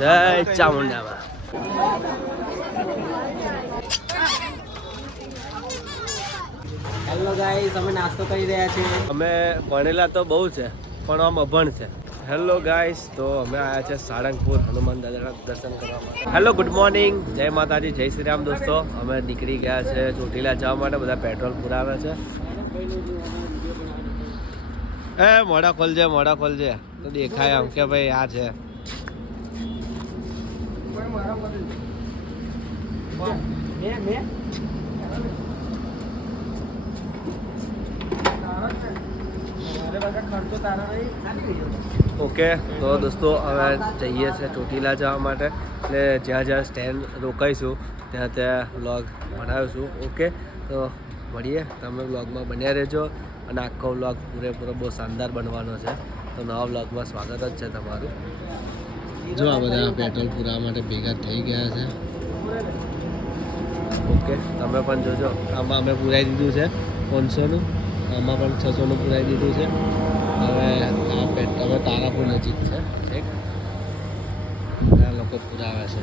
જય ચામુંડામાં. Hello guys, અમે નાસ્તો કરી રહ્યા છીએ. અમે ભણેલા તો બહુ છે પણ આમ અભણ છે. હેલો ગાઈસ, તો અમે આવ્યા છે સાળંગપુર હનુમાન દાદાના દર્શન કરવા માટે. હેલો, ગુડ મોર્નિંગ, જય માતાજી, જય શ્રી રામ દોસ્તો. અમે નીકળી ગયા છે ચોટીલા જવા માટે. બધા પેટ્રોલ પુરાવે છે. એ મોડા ખોલજે, મોડા ખોલજે તો દેખાય આમ કે ભાઈ આ છે. ઓકે, તો દોસ્તો હવે જઈએ છીએ ચોટીલા જવા માટે. એટલે જ્યાં જ્યાં સ્ટેન્ડ રોકાઈશું ત્યાં ત્યાં વ્લોગ બનાવીશું. ઓકે, તો મળીએ. તમે વ્લોગમાં બન્યા રહેજો અને આખો વ્લોગ પૂરેપૂરો બહુ શાનદાર બનવાનો છે. તો નવા વ્લોગમાં સ્વાગત જ છે તમારું. જો આ બધા પેટ્રોલ પુરાવા માટે ભેગા થઈ ગયા છે. ઓકે, તમે પણ જોજો. આમાં અમે પુરાઈ દીધું છે 500નું, આમાં પણ 600નું પુરાઈ દીધું છે. હવે હવે તારાપુર નજીક છે. ઠીક, આ લોકો પુરાવે છે.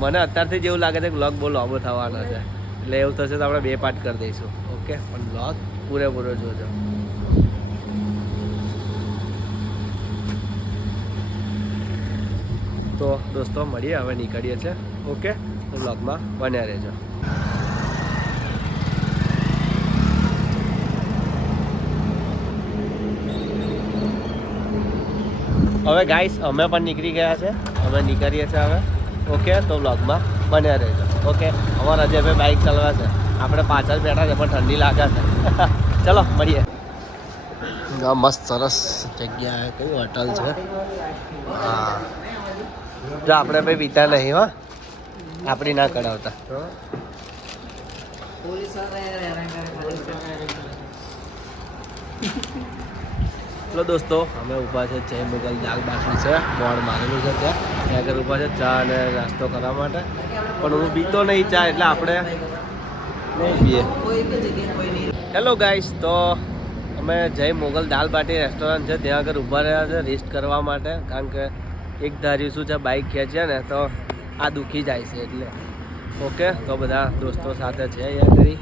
મને અત્યારથી જ એવું લાગે છે કે વ્લોગ બહુ લાંબો થવાનો છે. એટલે એવું થશે તો આપણે 2 પાર્ટ કરી દઈશું. ઓકે, પણ વ્લોગ પૂરેપૂરો જોજો. તો દોસ્તો મળીએ, હવે નીકળીએ છીએ. ઓકે, તો વ્લોગમાં બન્યા રહેજો. હવે ગાઈસ, અમે પણ નીકળી ગયા છે. અમે નીકળીએ છીએ હવે. ઓકે, તો વ્લોગમાં બન્યા રહેજો. ઓકે, અમારા જે ભાઈ બાઇક ચલાવે છે, આપણે પાછળ બેઠા છે પણ ઠંડી લાગે છે. ચલો મળીએ. મસ્ત સરસ જગ્યા, કઈ હોટલ છે. હા, જો આપણે ભાઈ પીતા નહીં હો, આપણી ના કરાવતા. ચલો દોસ્તો, અમે ઊભા છે જય મુગલ દાલ બાટી છે, બોર્ડ મારેલું છે ત્યાં આગળ ઊભા છે ચા અને નાસ્તો કરવા માટે. પણ હું પીતો નહીં ચા, એટલે આપણે નહીં પીએ. હેલો ગાઈસ, તો અમે જય મુગલ દાલ બાટી રેસ્ટોરન્ટ છે ત્યાં આગળ ઊભા રહ્યા છે રેસ્ટ કરવા માટે. કારણ કે એક ધારી શું છે, બાઇક ખેંચે ને તો આ દુખી જાય છે એટલે. ઓકે, તો બધા દોસ્તો સાથે છે અહીંયા કરી.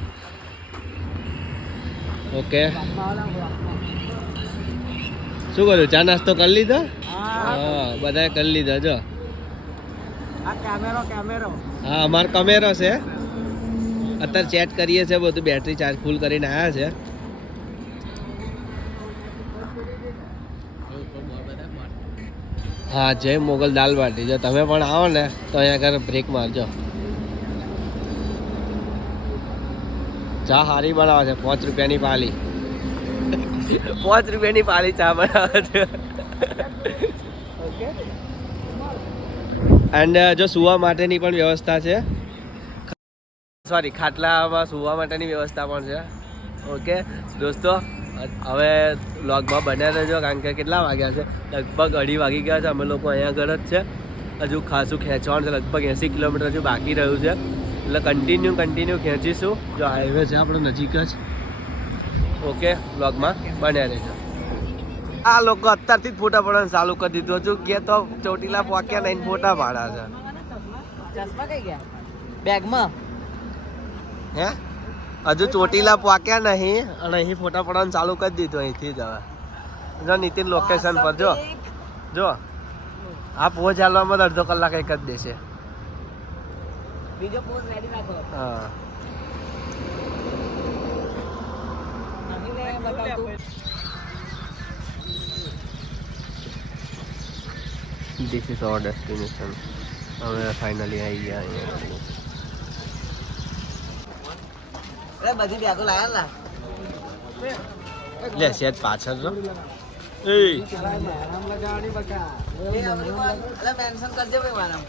ઓકે, શું કર્યું? ચા નાસ્તો કરી લીધો? હા, બધાએ કરી લીધો. જો હા, અમારો કેમેરો છે. અત્યારે ચેટ કરીએ છીએ બધું, બેટરી ચાર્જ ફૂલ કરીને આવ્યા છે. હા, જય મોગલ દાલ બાટી. જો તમે પણ આવો ને તો અહીંયા આગળ બ્રેક મારજો. ચા સારી બનાવે છે. 5 રૂપિયાની પાલી. 5 રૂપિયાની પાલી ચા બનાવે છે. ઓકે, એન્ડ જો સુવા માટેની પણ વ્યવસ્થા છે. સોરી, ખાટલામાં સુવા માટેની વ્યવસ્થા પણ છે. ઓકે દોસ્તો, હવે વ્લોગમાં બન્યા રહેજો. કારણ કે કેટલા વાગ્યા છે? લગભગ 2:30 વાગી ગયા છે. અમે લોકો અહીંયા આગળ જ છે. હજુ ખાસું ખેંચવાનું છે. લગભગ 80 કિલોમીટર હજુ બાકી રહ્યું છે. એટલે કન્ટિન્યુ ખેંચીશું. જો હાઈવે છે આપણો નજીક જ. ઓકે, વ્લોગમાં બન્યા રહેજો. આ લોકો અત્યારથી જ ફોટા પાડવાનું ચાલુ કરી દીધું. હજુ કે તો ચોટીલા પહોંચ્યા નહીં, ફોટા પાડ્યા છે. ચશ્મા કઈ ગયા? બેગમાં. હે, હજુ ચોટીલા પહોંચ્યા નહીં અને અહીં ફોટા પાડવાનું ચાલુ કરી દીધું. અહીંથી જ હવે જો નીતિન લોકેશન પર જો આ પોઝ હાલવામાં અડધો કલાક એક જ દેશે. બીજો પોઝ રેડી રાખો. હા, ધીસ ઇઝ અવર ડેસ્ટિનેશન. હવે ફાઇનલી આવી ગયા અહીંયા. બધી બેગો લાયા લે સેજ પાછળ જો. એ મેન્શન કરજે ભાઈ મારા.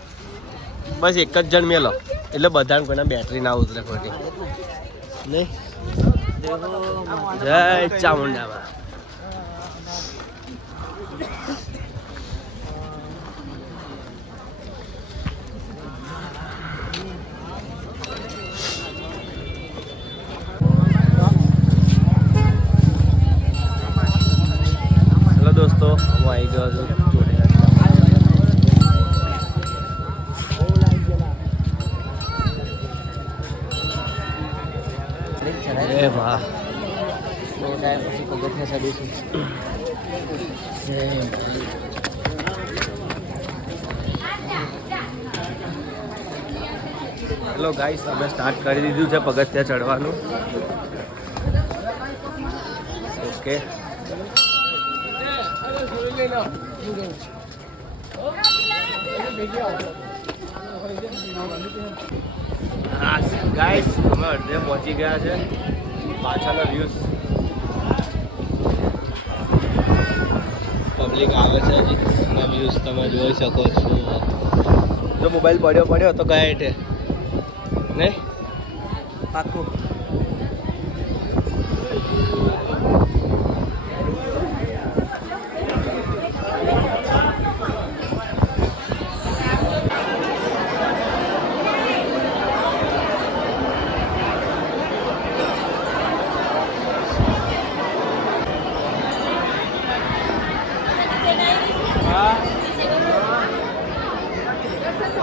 બસ એક જ જણ મેલો એટલે બધાને કોઈના બેટરી ના ઉતરે ખોટી. નહીં, જય ચામુંડામાં. આજુબાજુ જોડેલા. એ વાહ, પછી પગથિયા ચડીશું. હેલો ગાઈસ, અમે સ્ટાર્ટ કરી દીધું છે પગથિયા ચડવાનું. ઓકે, ગાઈસ અમે અડધે પહોંચી ગયા છે. પાછળનો વ્યૂઝ પબ્લિક આવે છે હજી, એના વ્યૂઝ તમે જોઈ શકો છો. જો મોબાઈલ પડ્યો તો ગયા હેઠે નહીં પાક્કું.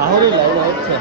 આહોરી લાઈન આવે છે.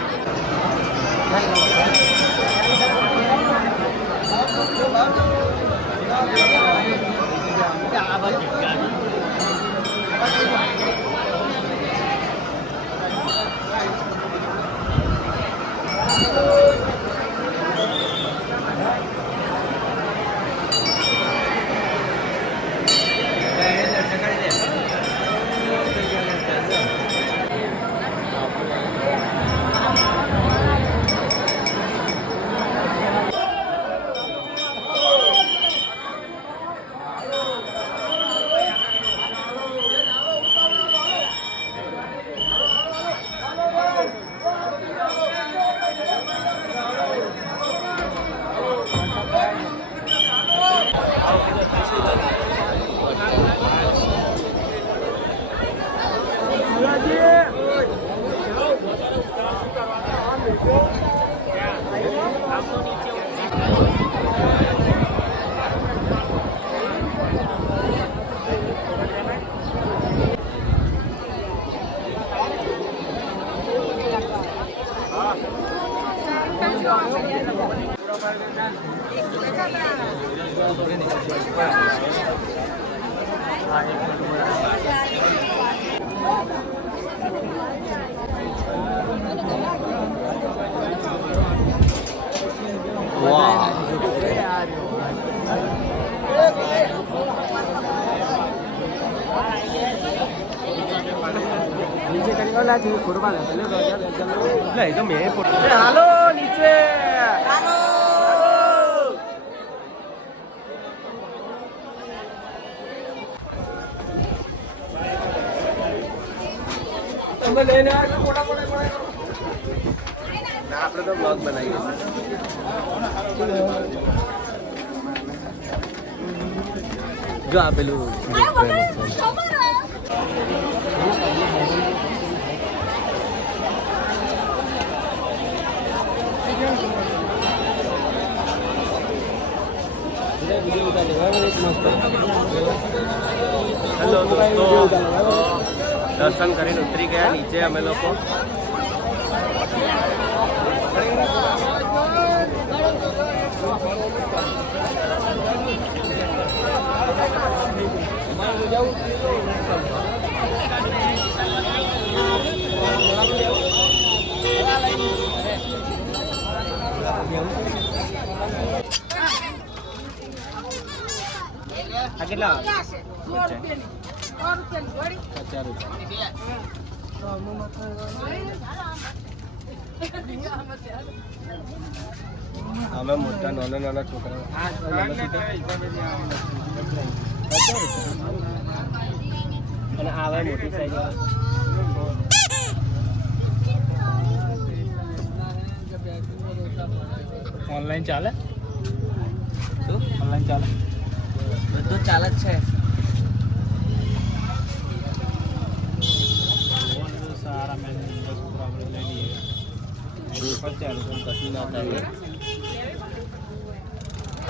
હાલો નીચે, તમે લઈને આપણે તો બ્લોગ બનાવીએ. જો આપેલું હેલો દોસ્તો, દર્શન કરીને ઉતરી ગયા નીચે અમે લોકો. કેટલા અમે મોટા નાના છોકરા અને આવે મોટી સાઈઝ. ઓનલાઈન ચાલે? શું ઓનલાઈન ચાલે? બધું ચાલે જ છે. સારા મેં કશું ના થાય.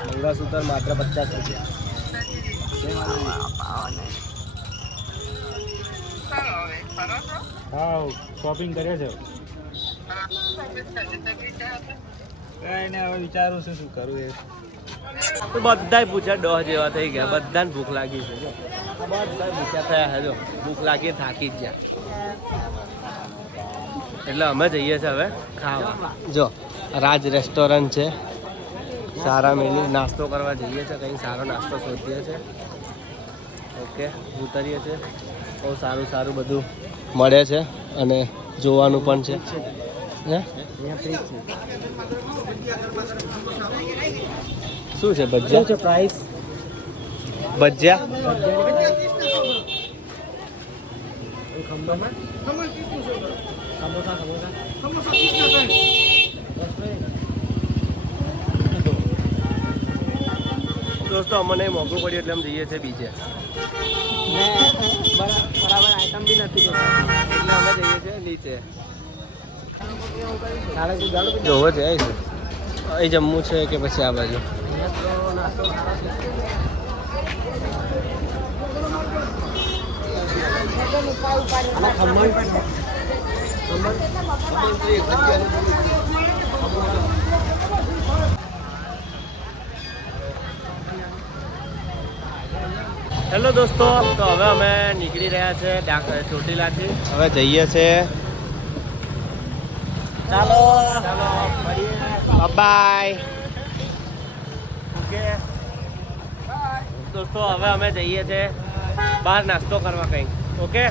મંગળસૂત્ર માત્ર 50 રૂપિયા. હા શોપિંગ કરે છે કઈ ને હવે વિચારું છું શું કરું એ તો બધાય પૂછ્યા 10 જેવા થઈ ગયા, બધાને ભૂખ લાગી છે. જો બધા ભૂખ્યા થયા છે, જો ભૂખ લાગી થાકી જ ગયા. એટલે અમે જઈએ છીએ હવે ખાવા. જો રાજ રેસ્ટોરન્ટ છે, સારા મેન્યુ નાસ્તો કરવા જઈએ છીએ, કંઈ સારો નાસ્તો શોધીએ છીએ. ઓકે ઉતરીએ છીએ, બહુ સારું સારું બધું મળે છે અને જોવાનું પણ છે. હે શું છે ભજીયા? પ્રાઇસ ભજીયા દોસ્તો અમને મોંઘું પડ્યું એટલે અમે જઈએ છીએ બીજે. બરાબર આઈટમ બી નથી જોતા એટલે અમે જઈએ છીએ નીચે. જોવો છે અહીં જમવું છે કે પછી આ બાજુ? હેલો દોસ્તો, તો હવે અમે નીકળી રહ્યા છે ચોટીલાથી. હવે જઈએ છીએ. ચાલો બાય. ઓકે દોસ્તો, હવે અમે જઈએ છીએ બહાર નાસ્તો કરવા કંઈક. ઓકે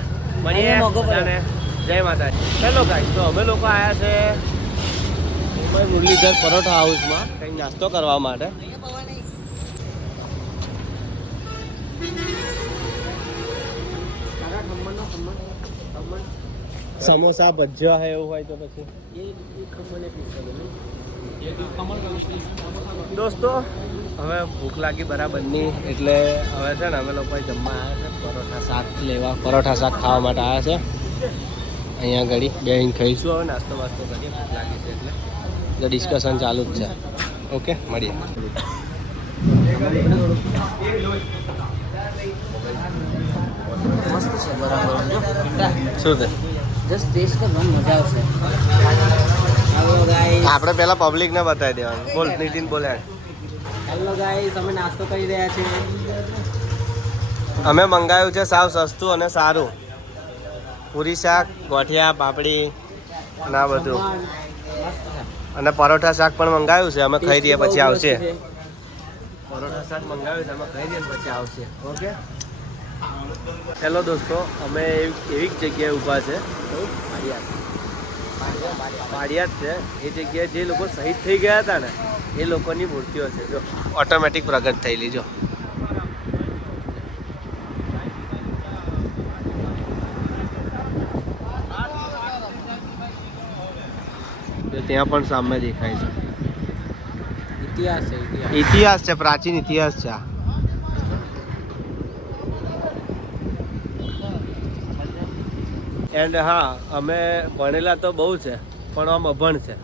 મળીએ બધાને. જય માતાજી. હેલો ગાઈસ, તો અમે લોકો આવ્યા છે મુંબઈ મુરલીધર પરોઠા હાઉસમાં કંઈક નાસ્તો કરવા માટે. સમોસા ભજીયા હે એવું હોય તો પછી દોસ્તો હવે ભૂખ લાગી બરાબરની, એટલે હવે છે ને અમે લોકો જમવા આવ્યા છે પરોઠા શાક લેવા. પરોઠા શાક ખાવા માટે આવ્યા છે. અહીંયા ઘડી બેહીને ખાઈશું. હવે નાસ્તો વાસ્તો કરીએ, ભૂખ લાગી છે એટલે ડિસ્કશન ચાલુ જ છે. ઓકે મળીએ. મસ્ત છે બરાબર શું છે? જસ્ટ ટેસ્ટ કરવાની મજા આવશે. હેલો ગાઈસ, આપણે પહેલા પબ્લિકને બતાવી દેવાનું. બોલ નીતિન બોલે. હેલો ગાઈસ, અમે નાસ્તો કરી રહ્યા છીએ. અમે મંગાવ્યું છે સાવ સસ્તું અને સારું. પૂરી શાક, ગોઠિયા, પાપડી ના બધું, મસ્ત છે. અને પરોઠા શાક પણ મંગાવ્યું છે. અમે ખાઈ દઈએ પછી આવશે. પરોઠા શાક મંગાવ્યું છે, અમે ખાઈ દઈએ પછી આવશે. ઓકે હેલો દોસ્તો, અમે એવી જ જગ્યાએ ઊભા છે, પાડિયાદ છે. એ જગ્યાએ જે લોકો શહીદ થઈ ગયા હતા ને એ લોકોની મૂર્તિઓ છે. જો ઓટોમેટિક પ્રગટ થયેલી. જો ત્યાં પણ સામે દેખાય છે. ઇતિહાસ છે, ઇતિહાસ છે, પ્રાચીન ઇતિહાસ છે. એન્ડ હા, અમે ભણેલા તો બહુ છે પણ આમ અભણ છે,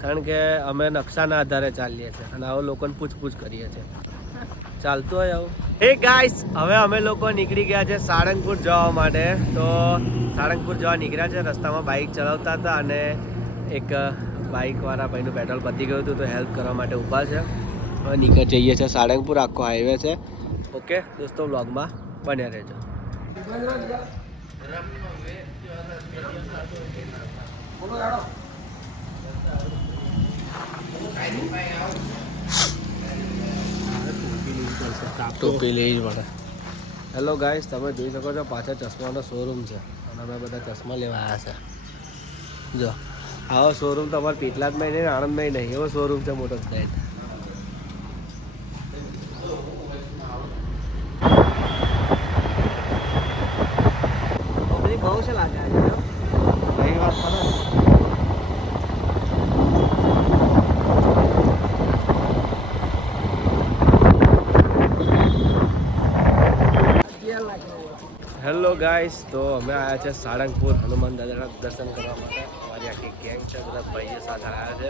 કારણ કે અમે નકશાના આધારે ચાલીએ છીએ અને આવા લોકોને પૂછપૂછ કરીએ છીએ. ચાલતું હોય આવું. હે ગાઈસ, હવે અમે લોકો નીકળી ગયા છે સાળંગપુર જવા માટે. તો સાળંગપુર જવા નીકળ્યા છે. રસ્તામાં બાઇક ચલાવતા હતા અને એક બાઇકવાળા ભાઈનું પેટ્રોલ પતી ગયું હતું, તો હેલ્પ કરવા માટે ઊભા છે. હવે નીકળી જઈએ છીએ સાળંગપુર. આખો હાઈવે છે. ઓકે દોસ્તો, વ્લોગમાં બન્યા રહેજો. ટોપી લેવી પડે. હેલો ગાઈસ, તમે જોઈ શકો છો પાછળ ચશ્માનો શોરૂમ છે અને અમે બધા ચશ્મા લેવા આવ્યા છે. જો આવો શોરૂમ તો અમારે પેટલાદમાં નહીં, આણંદમાં નહીં, એવો શોરૂમ છે મોટો જ થાય. બહુ છે લાગે આજે. અહીં વાત કરો. હેલો ગાઈસ, તો અમે આવ્યા છે સાળંગપુર હનુમાન દાદાના દર્શન કરવા માટે. અમારી આખી ગેંગ છે, બધા ભાઈઓ સાથે આવ્યા છે.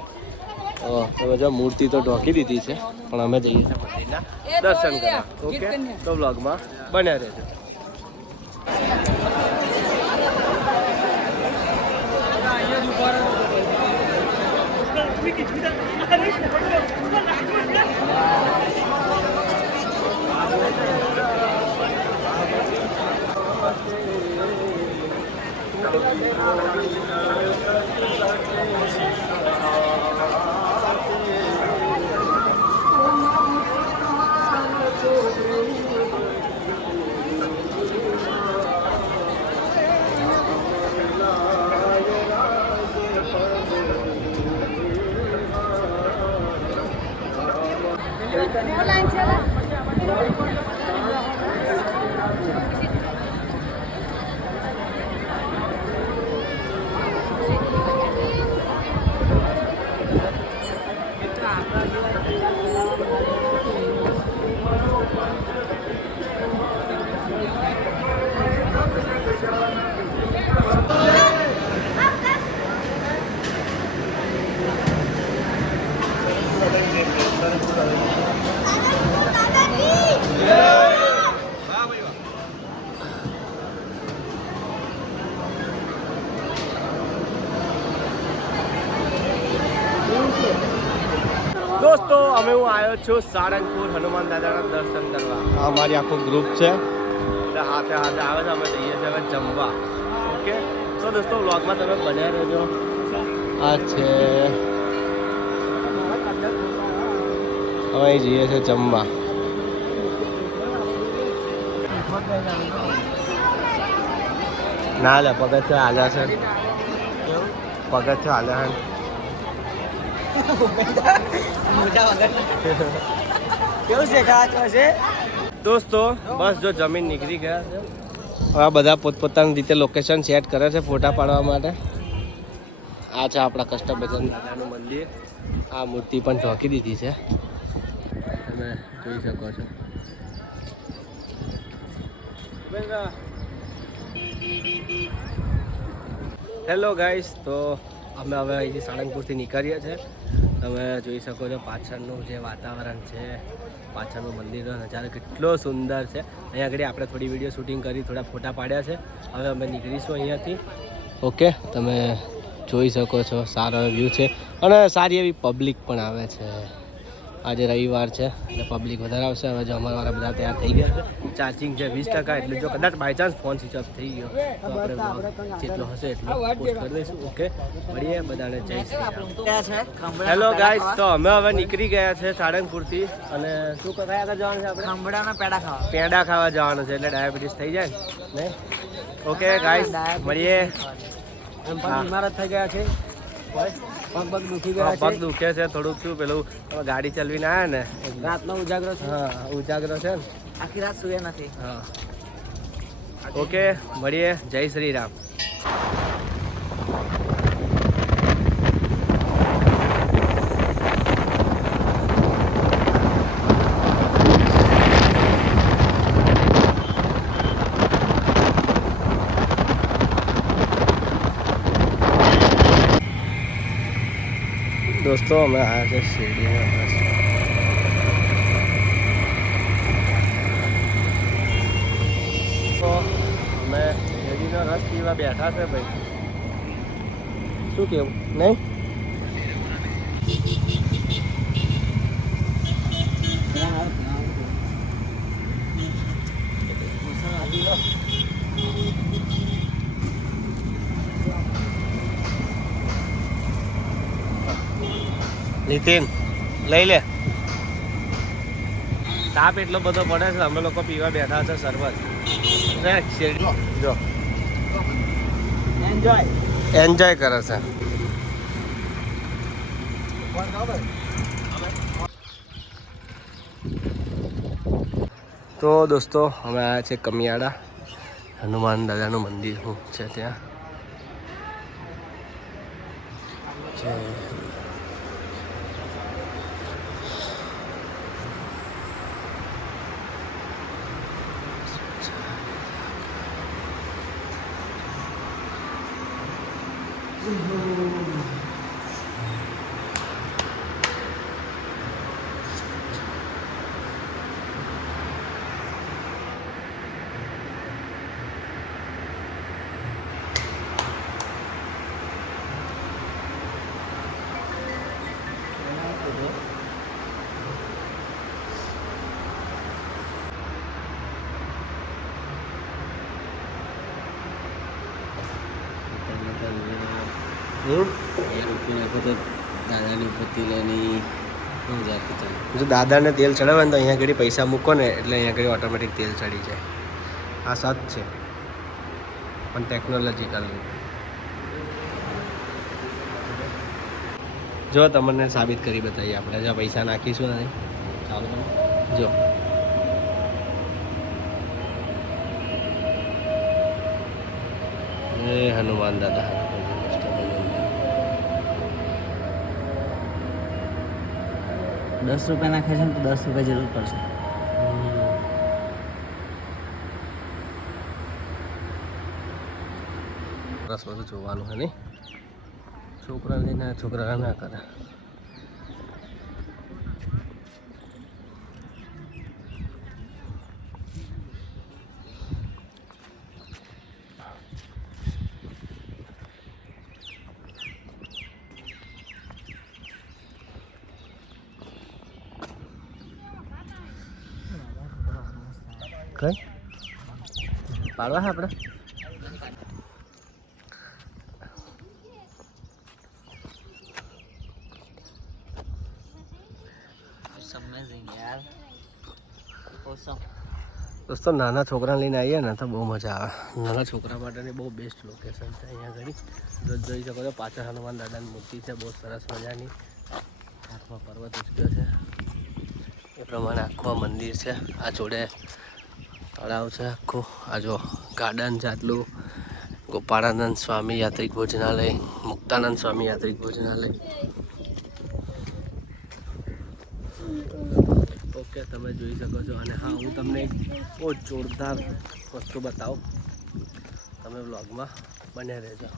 તો બધા મૂર્તિ તો ઢોકી દીધી છે, પણ અમે જઈએ છીએ મંદિરના દર્શન કરવા. ઓકે, તો વ્લોગમાં બન્યા રહેજો. દોસ્તો અમે હું આવ્યો છું સાળંગપુર હનુમાન દાદાના દર્શન કરવા. આ અમારી આખું ગ્રુપ છે એટલે હાથે હાથે આવે છે. અમે જઈએ છીએ હવે જમવા. ઓકે તો દોસ્તો વ્લોગમાં તમે બન્યા રહેજો. આ છે હવે અહીં જઈએ છીએ જમવા. ના લે પગથિયાં હાલ્યા છે, પગથિયાં હાલ્યા છે. કેવું છે કાચો છે દોસ્તો બસ જો જમીન નીકળી ગયા છે. હવે બધા પોતપોતાની રીતે લોકેશન સેટ કરે છે ફોટા પાડવા માટે. આ છે આપણા કષ્ટભંજન દાદાનું મંદિર. આ મૂર્તિ પણ ઢોકી દીધી છે, તમે જોઈ શકો છો. હેલો ગાઈસ, તો અમે હવે અહીંથી સાળંગપુરથી નીકળીએ છીએ. તમે જોઈ શકો છો પાછળનું જે વાતાવરણ છે, પાછળનું મંદિરનો નજારો કેટલો સુંદર છે. અહીંયા આગળ આપણે થોડી વિડીયો શૂટિંગ કરી, થોડા ફોટા પાડ્યા છે. હવે અમે નીકળીશું અહીંયાથી. ઓકે, તમે જોઈ શકો છો સારો વ્યૂ છે અને સારી એવી પબ્લિક પણ આવે છે. આજે રવિવાર છે એટલે પબ્લિક વધારે આવશે. હવે જો અમારા બધા તૈયાર થઈ ગયા છે. ચાર્જિંગ છે 20%, એટલે જો કદાચ by chance phone switch off થઈ ગયો તો આપણે vlog જેટલો હશે એટલો પોસ્ટ કરી દઈશું. ઓકે, મળીએ બધાને. જય શ્રી રામ. હેલો ગાઈસ, તો અમે હવે નીકળી ગયા છે સાળંગપુરથી. અને શું કયા આગળ જવાનું છે આપણે? ખાંભડાના પેંડા ખાવા જવાનું છે, એટલે ડાયાબિટીસ થઈ જાય ને. ઓકે ગાઈસ, મળીએ. ઇમારત થઈ ગયા છે, પગ દુખી ગયા પગ દુખે છે થોડુંક. શું પેલું ગાડી ચલાવીને આવ્યા ને, રાતનો ઉજાગરો છે. હા ઉજાગરો છે ને, આખી રાત સુયા નથી. હા. ઓકે, મળીએ. જય શ્રી રામ. દોસ્તો અમે આવ્યા છે શેરડીમાં. તો અમે શેરડીનો રસ પીવા બેઠા છે ભાઈ. શું કેવું નહીં? નીતિન લઈ લે. તાપ એટલો બધો પડે છે, અમે લોકો પીવા બેઠા છે શરબત. જો એન્જોય કરે છે. તો દોસ્તો અમે આવ્યા છે કમિયાડા. હનુમાન દાદાનું મંદિર શું છે ત્યાં. યાર ઉપર નાખો તો દાદાની ઉપર તિલની જાતી ચાલે. જો દાદાને તેલ ચડાવે ને તો અહીંયા આગળ પૈસા મૂકો ને એટલે અહીંયા આગળ ઓટોમેટિક તેલ ચડી જાય. આ સાચ છે પણ ટેકનોલોજીકલ. જો તમને સાબિત કરી બતાવીએ આપણે જ્યાં પૈસા નાખીશું ને ચાલો જો એ હનુમાન દાદા ₹10 નાખે છે ને તો ₹10 જરૂર પડશે. રસ બધું જોવાનું હે નહીં છોકરા લઈને છોકરા ના કરે. કઈ પાડવા હે આપણે Amazing યાર. Awesome. દોસ્તો નાના છોકરાને લઈને આવીએ ને તો બહુ મજા આવે. નાના છોકરા માટેની બહુ બેસ્ટ લોકેશન છે અહીંયા આગળ. જોઈ શકો છો પાછળ હનુમાન દાદાની મૂર્તિ છે બહુ સરસ મજાની. હાથમાં પર્વત ઉચક્યો છે એ પ્રમાણે આખું આ મંદિર છે. આ જોડે તળાવ છે આખું. આ જો ગાર્ડન છે આટલું. ગોપાળાનંદ સ્વામી યાત્રિક ભોજનાલય, મુક્તાનંદ સ્વામી યાત્રિક ભોજનાલય. ઓકે તમે જોઈ શકો છો. અને હા હું તમને એક બહુ જોરદાર વસ્તુ બતાવું, તમે વ્લોગમાં બને રહેજો.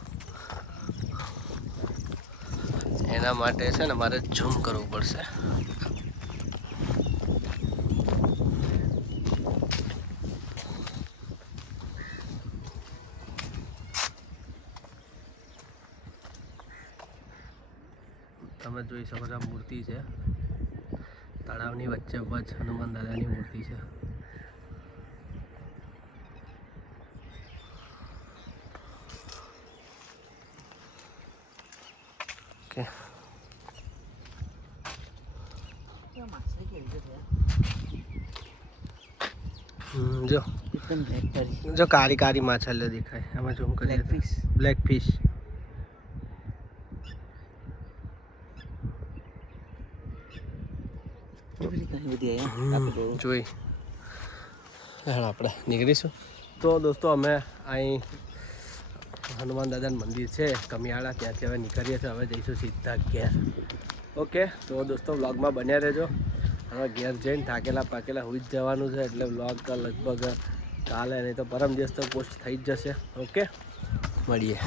એના માટે છે ને મારે ઝૂમ કરવું પડશે. તમે જોઈ શકો છો આ મૂર્તિ છે તળાવની વચ્ચે વચ્ચે હનુમાન દાદાની મૂર્તિ છે. ઓકે જો એકદમ બ્લેક કરી. જો કાળી કાળી માછલીઓ દેખાય આમાં ઝૂમ કરી. Black fish. જોઈ આપણે નીકળીશું. તો દોસ્તો અમે અહીં હનુમાન દાદાનું મંદિર છે કમિયાળા ત્યાંથી હવે નીકળીએ છીએ. હવે જઈશું સીધા ઘેર. ઓકે તો દોસ્તો વ્લોગમાં બન્યા રહેજો. હવે ઘેર જઈને થાકેલા પાકેલા હોઈ જ જવાનું છે એટલે વ્લોગ લગભગ કાલે નહીં તો પરમ દિવસ તો પોસ્ટ થઈ જ જશે. ઓકે મળીએ.